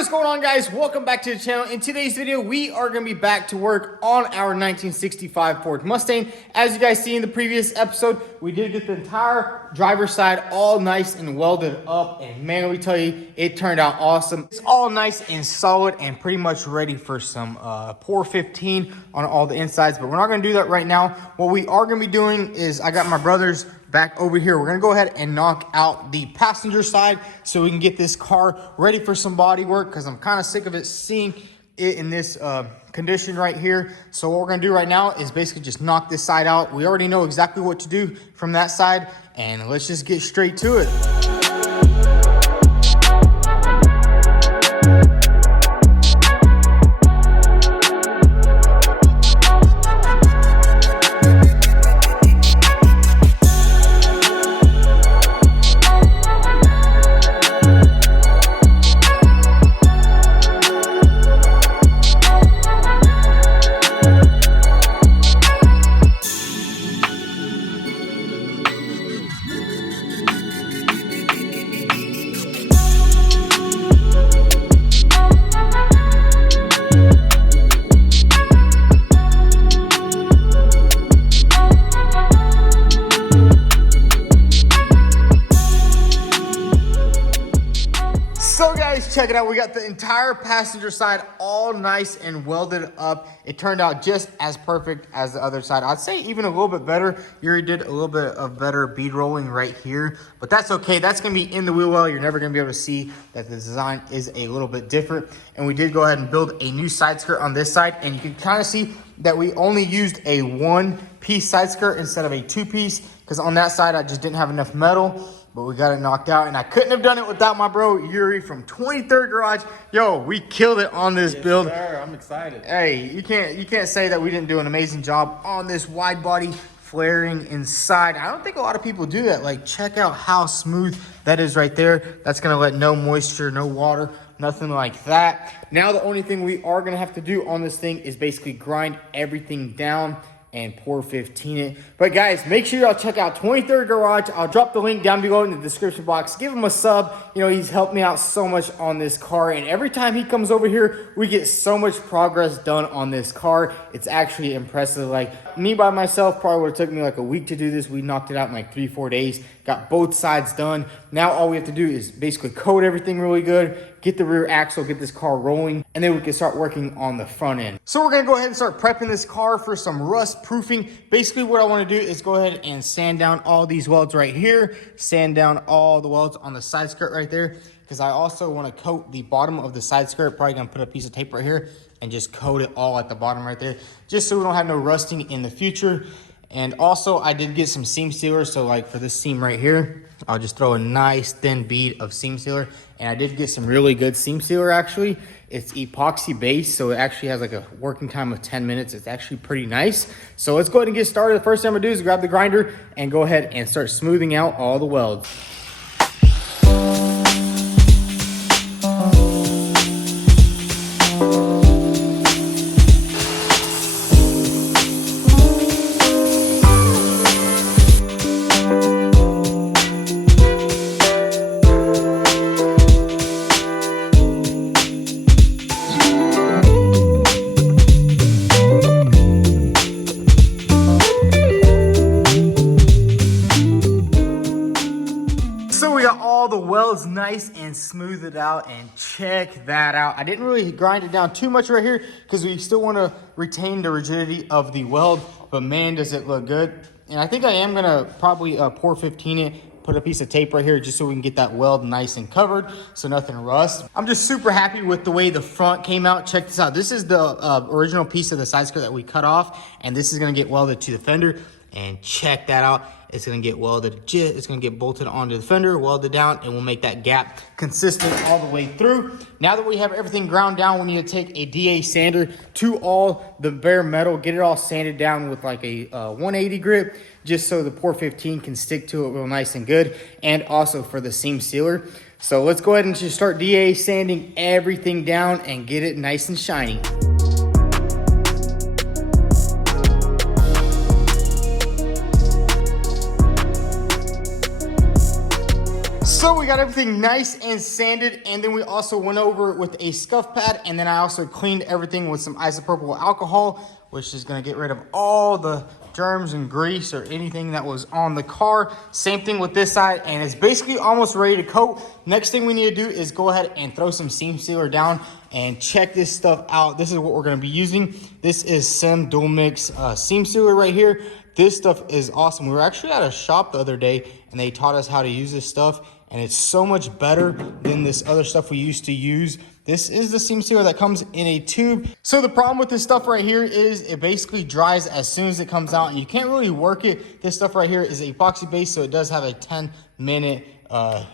What is going on, guys? Welcome back to the channel. In today's video, we are going to be back to work on our 1965 Ford Mustang. As you guys see in the previous episode, we did get the entire driver's side all nice and welded up, and man, let me tell you, it turned out awesome. It's all nice and solid and pretty much ready for some pour 15 on all the insides, but we're not going to do that right now. What we are going to be doing is I got my brothers back over here. We're gonna go ahead and knock out the passenger side so we can get this car ready for some body work, because I'm kind of sick of it seeing it in this condition right here. So what we're gonna do right now is basically just knock this side out. We already know exactly what to do from that side, and let's just get straight to it. So guys, check it out. We got the entire passenger side all nice and welded up. It turned out just as perfect as the other side. I'd say even a little bit better. Yuri did a little bit of better bead rolling right here, but that's okay. That's gonna be in the wheel well. You're never gonna be able to see that the design is a little bit different. And we did go ahead and build a new side skirt on this side, and you can kind of see that we only used a one-piece side skirt instead of a two-piece, because on that side I just didn't have enough metal. But we got it knocked out, and I couldn't have done it without my bro Yuri from 23rd Garage. Yo, we killed it on this build. Sir, I'm excited. Hey, you can't say that we didn't do an amazing job on this wide body flaring inside. I don't think a lot of people do that. Like, check out how smooth that is right there. That's gonna let no moisture, no water, nothing like that. Now the only thing we are gonna have to do on this thing is basically grind everything down and pour 15 it. But guys, make sure y'all check out 23rd Garage. I'll drop the link down below in the description box. Give him a sub. You know, he's helped me out so much on this car, and every time he comes over here, we get so much progress done on this car. It's actually impressive. Like, me by myself probably would have took me like a week to do this. We knocked it out in like 3-4 days, got both sides done. Now all we have to do is basically coat everything really good, get the rear axle, get this car rolling, and then we can start working on the front end. So we're gonna go ahead and start prepping this car for some rust proofing. Basically what I wanna do is go ahead and sand down all these welds right here, sand down all the welds on the side skirt right there, because I also wanna coat the bottom of the side skirt. Probably gonna put a piece of tape right here and just coat it all at the bottom right there, just so we don't have no rusting in the future. And also I did get some seam sealer. So like for this seam right here, I'll just throw a nice thin bead of seam sealer. And I did get some really good seam sealer actually. It's epoxy based, so it actually has like a working time of 10 minutes. It's actually pretty nice. So let's go ahead and get started. The first thing I'm gonna do is grab the grinder and go ahead and start smoothing out all the welds. All the welds nice and smooth it out, and check that out. I didn't really grind it down too much right here because we still want to retain the rigidity of the weld, but man, does it look good. And I think I am gonna probably pour 15 it, put a piece of tape right here just so we can get that weld nice and covered so nothing rusts. I'm just super happy with the way the front came out. Check this out. This is the original piece of the side skirt that we cut off, and this is gonna get welded to the fender. And check that out. It's gonna get welded, it's gonna get bolted onto the fender, welded down, and we'll make that gap consistent all the way through. Now that we have everything ground down, we need to take a DA sander to all the bare metal, get it all sanded down with like a 180 grit, just so the pour 15 can stick to it real nice and good, and also for the seam sealer. So let's go ahead and just start DA sanding everything down and get it nice and shiny. So we got everything nice and sanded, and then we also went over with a scuff pad, and then I also cleaned everything with some isopropyl alcohol, which is gonna get rid of all the germs and grease or anything that was on the car. Same thing with this side, and it's basically almost ready to coat. Next thing we need to do is go ahead and throw some seam sealer down and check this stuff out. This is what we're gonna be using. This is Sim Dual Mix seam sealer right here. This stuff is awesome. We were actually at a shop the other day and they taught us how to use this stuff, and it's so much better than this other stuff we used to use. This is the seam sealer that comes in a tube. So the problem with this stuff right here is it basically dries as soon as it comes out, and you can't really work it. This stuff right here is epoxy based, so it does have a 10-minute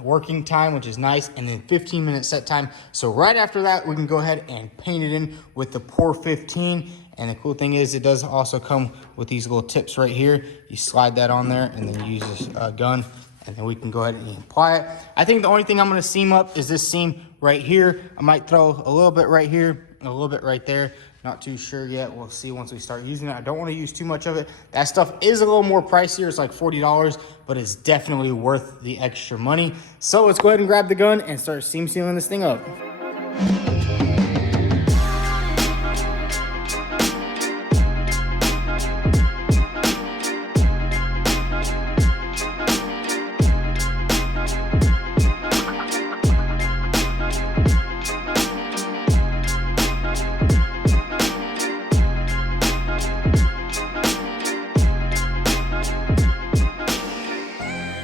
working time, which is nice, and then 15-minute set time. So right after that, we can go ahead and paint it in with the Pour 15. And the cool thing is it does also come with these little tips right here. You slide that on there and then you use this gun, and then we can go ahead and apply it. I think the only thing I'm gonna seam up is this seam right here. I might throw a little bit right here, a little bit right there. Not too sure yet. We'll see once we start using it. I don't want to use too much of it. That stuff is a little more pricier. It's like $40, but it's definitely worth the extra money. So let's go ahead and grab the gun and start seam sealing this thing up.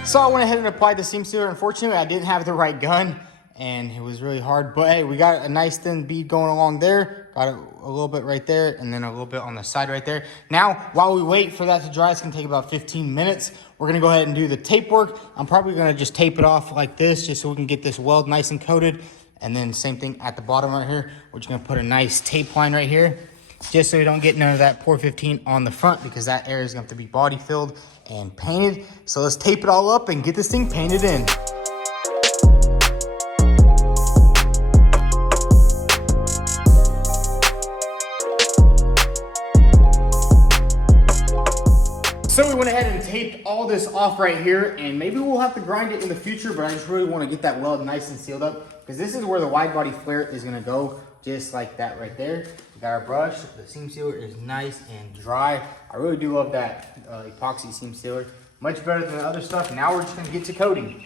So I went ahead and applied the seam sealer. Unfortunately, I didn't have the right gun and it was really hard, but hey, we got a nice thin bead going along there. Got a little bit right there and then a little bit on the side right there. Now, while we wait for that to dry, it's gonna take about 15 minutes. We're gonna go ahead and do the tape work. I'm probably gonna just tape it off like this just so we can get this weld nice and coated. And then same thing at the bottom right here. We're just gonna put a nice tape line right here, just so we don't get none of that Pour 15 on the front, because that area is going to have to be body filled and painted. So let's tape it all up and get this thing painted in. So we went ahead and taped all this off right here, and maybe we'll have to grind it in the future, but I just really want to get that weld nice and sealed up, because this is where the wide body flare is going to go, just like that right there. We got our brush. The seam sealer is nice and dry. I really do love that epoxy seam sealer. Much better than the other stuff. Now we're just going to get to coating.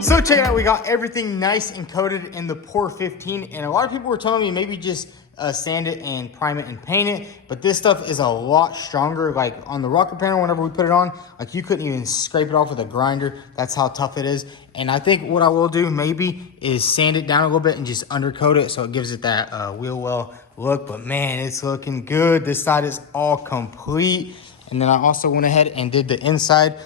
So check it out, we got everything nice and coated in the Pour 15, and a lot of people were telling me maybe just sand it and prime it and paint it, but this stuff is a lot stronger. Like on the rocker panel, whenever we put it on, like you couldn't even scrape it off with a grinder. That's how tough it is. And I think what I will do maybe is sand it down a little bit and just undercoat it so it gives it that wheel well look. But man, it's looking good. This side is all complete. And then I also went ahead and did the inside.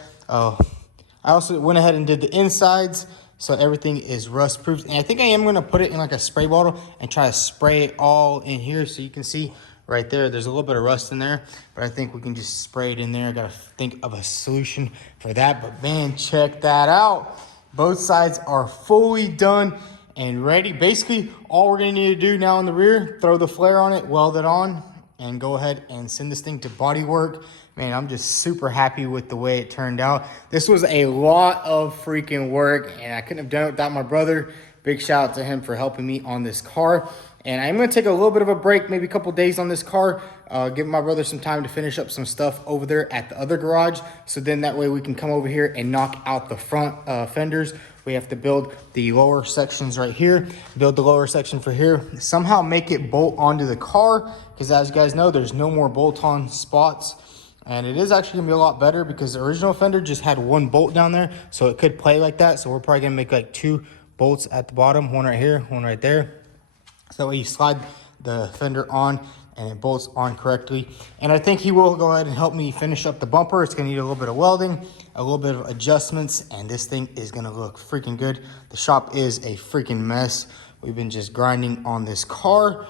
Insides, so everything is rust proof. And I think I am going to put it in like a spray bottle and try to spray it all in here, so you can see right there, there's a little bit of rust in there, but I think we can just spray it in there. I got to think of a solution for that. But man, check that out. Both sides are fully done and ready. Basically, all we're going to need to do now in the rear, throw the flare on it, weld it on, and go ahead and send this thing to body work. Man, I'm just super happy with the way it turned out. This was a lot of freaking work, and I couldn't have done it without my brother. Big shout out to him for helping me on this car. And I'm gonna take a little bit of a break, maybe a couple days on this car, give my brother some time to finish up some stuff over there at the other garage. So then that way we can come over here and knock out the front fenders We have to build the lower sections right here, build the lower section for here, somehow make it bolt onto the car, because as you guys know, there's no more bolt-on spots. And it is actually gonna be a lot better because the original fender just had one bolt down there, so it could play like that. So we're probably gonna make like 2 bolts at the bottom, one right here, one right there. So that way you slide the fender on and it bolts on correctly. And I think he will go ahead and help me finish up the bumper. It's gonna need a little bit of welding, a little bit of adjustments, and this thing is gonna look freaking good. The shop is a freaking mess. We've been just grinding on this car.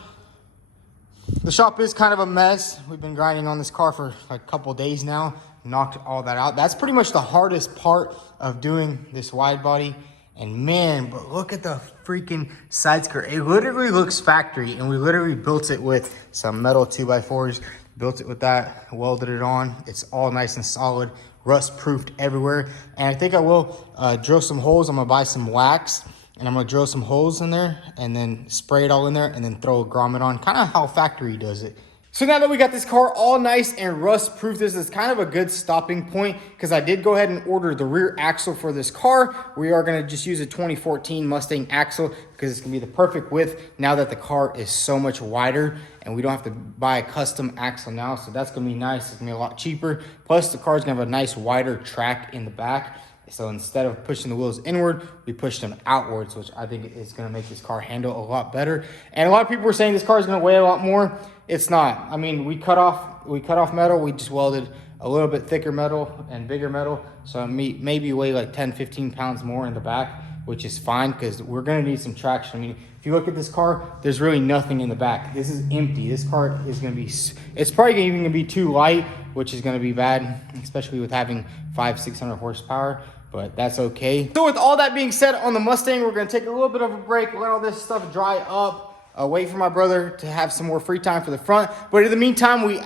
The shop is kind of a mess. We've been grinding on this car for like a couple days now, knocked all that out. That's pretty much the hardest part of doing this wide body. And man, but look at the freaking side skirt. It literally looks factory, and we literally built it with some metal 2x4s, built it with that, welded it on. It's all nice and solid, rust proofed everywhere. And I think I will drill some holes. I'm gonna buy some wax, and I'm gonna drill some holes in there and then spray it all in there and then throw a grommet on, kind of how factory does it. So now that we got this car all nice and rust proof, this is kind of a good stopping point because I did go ahead and order the rear axle for this car. We are gonna just use a 2014 Mustang axle because it's gonna be the perfect width now that the car is so much wider, and we don't have to buy a custom axle now. So that's gonna be nice. It's gonna be a lot cheaper. Plus the car's gonna have a nice wider track in the back. So instead of pushing the wheels inward, we push them outwards, which I think is gonna make this car handle a lot better. And a lot of people were saying this car is gonna weigh a lot more. It's not. I mean, we cut off metal. We just welded a little bit thicker metal and bigger metal. So maybe weigh like 10, 15 pounds more in the back, which is fine because we're gonna need some traction. I mean, if you look at this car, there's really nothing in the back. This is empty. This car is gonna be, it's probably even gonna be too light, which is gonna be bad, especially with having 500-600 horsepower. But that's okay. So with all that being said on the Mustang, we're gonna take a little bit of a break, let all this stuff dry up, wait for my brother to have some more free time for the front. But in the meantime, we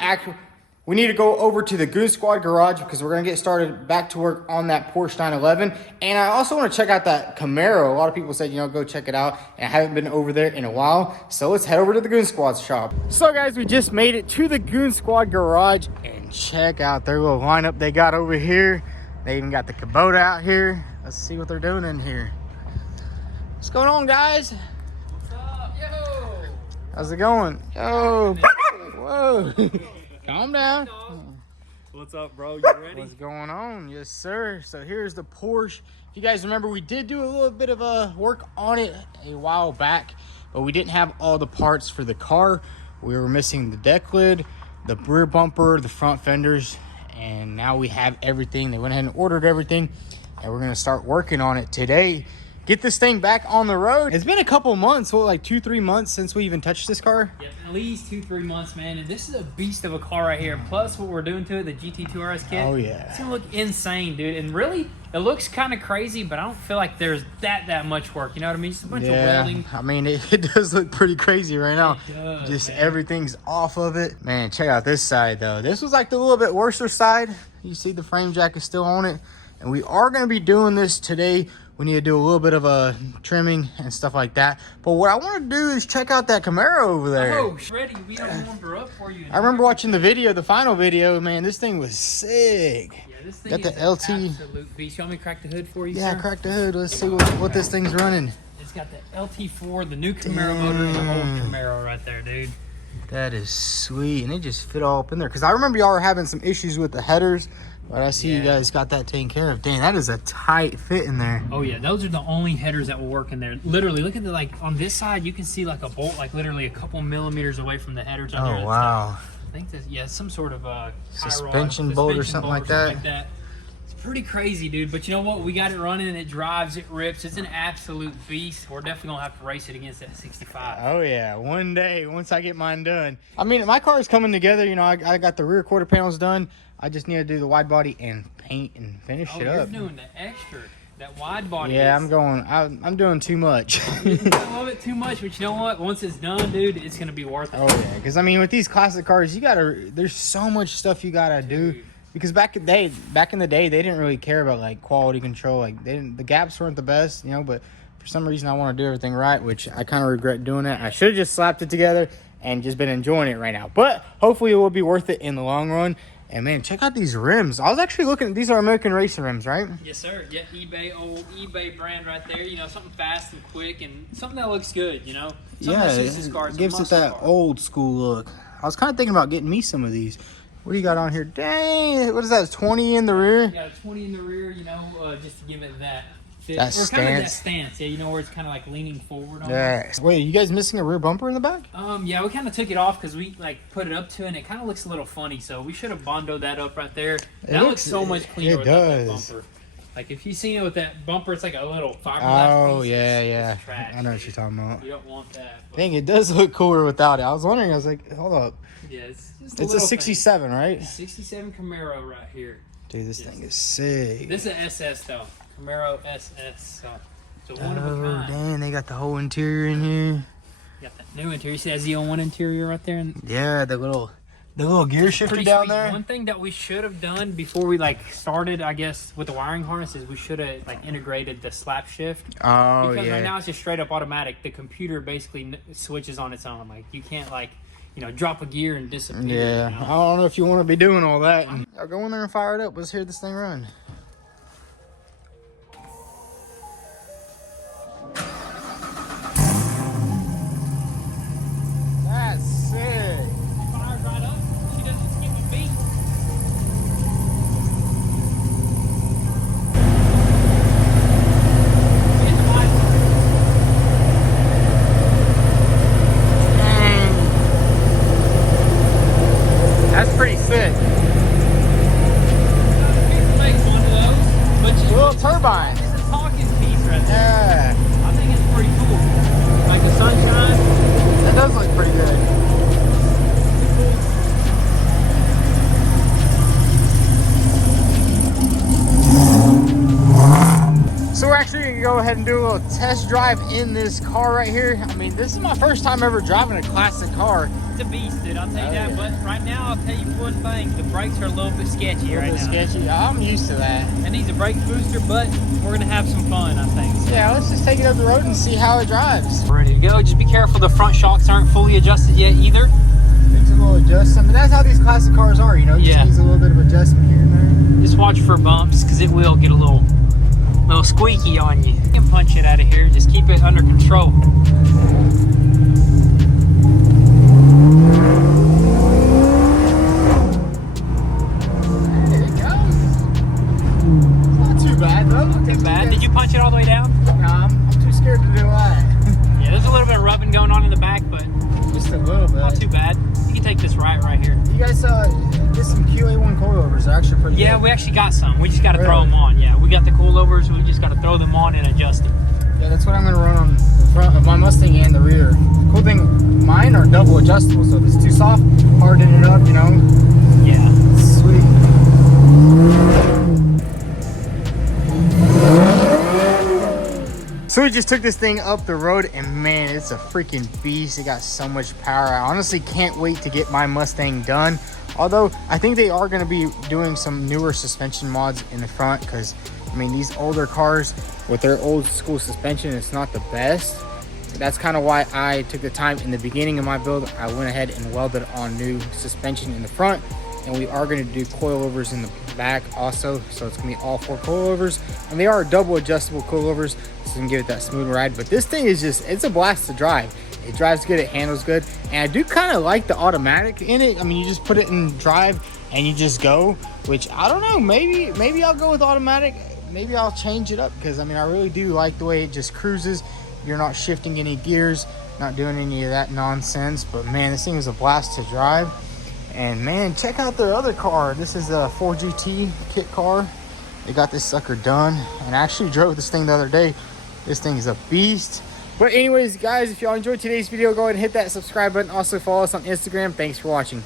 need to go over to the Goons Squad garage because we're gonna get started back to work on that Porsche 911. And I also wanna check out that Camaro. A lot of people said, you know, go check it out. And I haven't been over there in a while. So let's head over to the Goons Squad shop. So guys, we just made it to the Goons Squad garage, and check out their little lineup they got over here. They even got the Kubota out here. Let's see what they're doing in here. What's going on, guys? What's up? Yo! How's it going? Yo! Whoa! Calm down. What's up, bro? You ready? What's going on? Yes, sir. So here's the Porsche. If you guys remember, we did do a little bit of work on it a while back, but we didn't have all the parts for the car. We were missing the deck lid, the rear bumper, the front fenders, and now we have everything. They went ahead and ordered everything, and we're gonna start working on it today. Get this thing back on the road. It's been a couple months, well, like 2-3 months since we even touched this car. Yeah, at least 2-3 months, man. And this is a beast of a car right here. Plus what we're doing to it, the GT2RS kit. Oh yeah. It's gonna look insane, dude. And really, it looks kind of crazy, but I don't feel like there's that much work. You know what I mean? Just a bunch of welding. I mean, it does look pretty crazy right now. It does, just man. Everything's off of it. Man, check out this side though. This was like the little bit worse side. You see the frame jack is still on it. And we are gonna be doing this today. We need to do a little bit of a trimming and stuff like that. But what I want to do is check out that Camaro over there. Oh, ready. We don't warm her up for you. I remember watching the video, the final video. Man, this thing was sick. Yeah, this thing got is the LT. an absolute beast. You want me to crack the hood for you, Yeah, sir? crack the hood. Let's see what this thing's running. It's got the LT4, the new Camaro motor, and the old Camaro right there, dude. That is sweet, and it just fit all up in there. Because I remember y'all were having some issues with the headers, but I see you guys got that taken care of. Dang, that is a tight fit in there. Oh yeah, those are the only headers that will work in there. Literally, look at the, like, on this side, you can see like a bolt, like literally a couple millimeters away from the headers. On there. Oh wow. I think that's, yeah, some sort of Suspension bolt or something like that. It's pretty crazy, dude. But you know what? We got it running, and it drives, it rips. It's an absolute beast. We're definitely gonna have to race it against that 65. Oh yeah, one day once I get mine done. I mean, my car is coming together. You know, I got the rear quarter panels done. I just need to do the wide body and paint and finish it up. You're doing the extra, that wide body. Yeah, I'm doing too much. I love it too much, but you know what? Once it's done, dude, it's gonna be worth it. Oh yeah, because I mean, with these classic cars, there's so much stuff you gotta do. Because back in the day, they didn't really care about like quality control. Like the gaps weren't the best, you know. But for some reason, I want to do everything right, which I kind of regret doing it. I should have just slapped it together and just been enjoying it right now. But hopefully, it will be worth it in the long run. And man, check out these rims. I was actually looking at these are American racing rims, right? Yes, sir. Yeah, old eBay brand right there. You know, something fast and quick and something that looks good, you know? Something that suits this car. It gives it that old school look. I was kind of thinking about getting me some of these. What do you got on here? Dang, what is that, 20 in the rear? Yeah, 20 in the rear, you know, just to give it that fit. That or kind of that stance. stance, yeah, you know, where it's kind of like leaning forward on it. Yeah. Wait, you guys missing a rear bumper in the back? Yeah, we kind of took it off because we like put it up to it and it kind of looks a little funny. So we should have bondoed that up right there. That looks so much cleaner without that bumper. Like if you seen it with that bumper, it's like a little fiberglass Oh, piece. yeah. It's trash, I know what you're talking about. You don't want that. But Dang, it does look cooler without it. I was wondering, I was like, hold up. yeah, it's just It's a 67, right? 67 Camaro right here. Dude, this thing is sick. This is an SS though. Camaro SS. So it's a one of a Oh, kind. dang, they got the whole interior in here. Got that new interior. See that Z01 interior right there? Yeah, the little gear shifter Pretty down sweet. there. One thing that we should have done before we like started, I guess, with the wiring harness is we should have like integrated the slap shift. Oh, Because yeah. right now it's just straight up automatic. The computer basically switches on its own. Like you can't like, you know, drop a gear and disappear. Yeah, You know? I don't know if you want to be doing all that. I'll go in there and fire it up. Let's hear this thing run. That's sick. Fires right up. She doesn't skip a beat. Get the lights. Dang. That's pretty sick. People make one of those, but you Little turbine. it's a talking piece right there. Yeah, I think it's pretty cool. Like the sunshine. that does look pretty good. So we're actually gonna go ahead and do a little test drive in this car right here. I mean, this is my first time ever driving a classic car. It's a beast, dude. I'll tell you Oh, that. yeah. But right now, I'll tell you one thing: the brakes are a little bit sketchy A right little now. bit sketchy. I'm used to that. It needs a brake booster, but we're gonna have some fun, I think. So. Yeah, let's just take it up the road and see how it drives. Ready to go. Just be careful. The front shocks aren't fully adjusted yet either. Takes a little adjustment, but that's how these classic cars are, you know? Just Yeah. needs a little bit of adjustment here and there. Just watch for bumps, because it will get a little squeaky on you. You can punch it out of here. Just keep it under control. There it goes. It's not too bad, though. Not too bad. Did you punch it all the way down? Nah, I'm too scared to do that. Yeah, there's a little bit of rubbing going on in the back, but Just a little bit. not too bad. You can take this right here. You guys did some QA1 coilovers. They're actually pretty Yeah, good. we actually got some. We just got to throw Really? them on. Yeah, we got the coilovers. We just got to throw them on and adjust it. Yeah, that's what I'm going to run on the front of my Mustang and the rear. Cool thing, mine are double adjustable, so if it's too soft, harden it up, you know? Yeah. Sweet. So we just took this thing up the road and man, it's a freaking beast. It got so much power. I honestly can't wait to get my Mustang done. Although I think they are going to be doing some newer suspension mods in the front because I mean these older cars with their old school suspension, it's not the best. That's kind of why I took the time in the beginning of my build. I went ahead and welded on new suspension in the front, and we are going to do coilovers in the back also. So it's going to be all 4 coilovers, and they are double adjustable coilovers, so you can give it that smooth ride. But this thing is just, it's a blast to drive. It drives good, it handles good, and I do kind of like the automatic in it. I mean, you just put it in drive and you just go, which I don't know, maybe I'll go with automatic. Maybe I'll change it up because I mean I really do like the way it just cruises. You're not shifting any gears, not doing any of that nonsense. But man, this thing is a blast to drive. And man, check out their other car. This is a 4GT kit car. They got this sucker done, and I actually drove this thing the other day. This thing is a beast. But anyways, guys, if y'all enjoyed today's video, go ahead and hit that subscribe button. Also follow us on Instagram. Thanks for watching.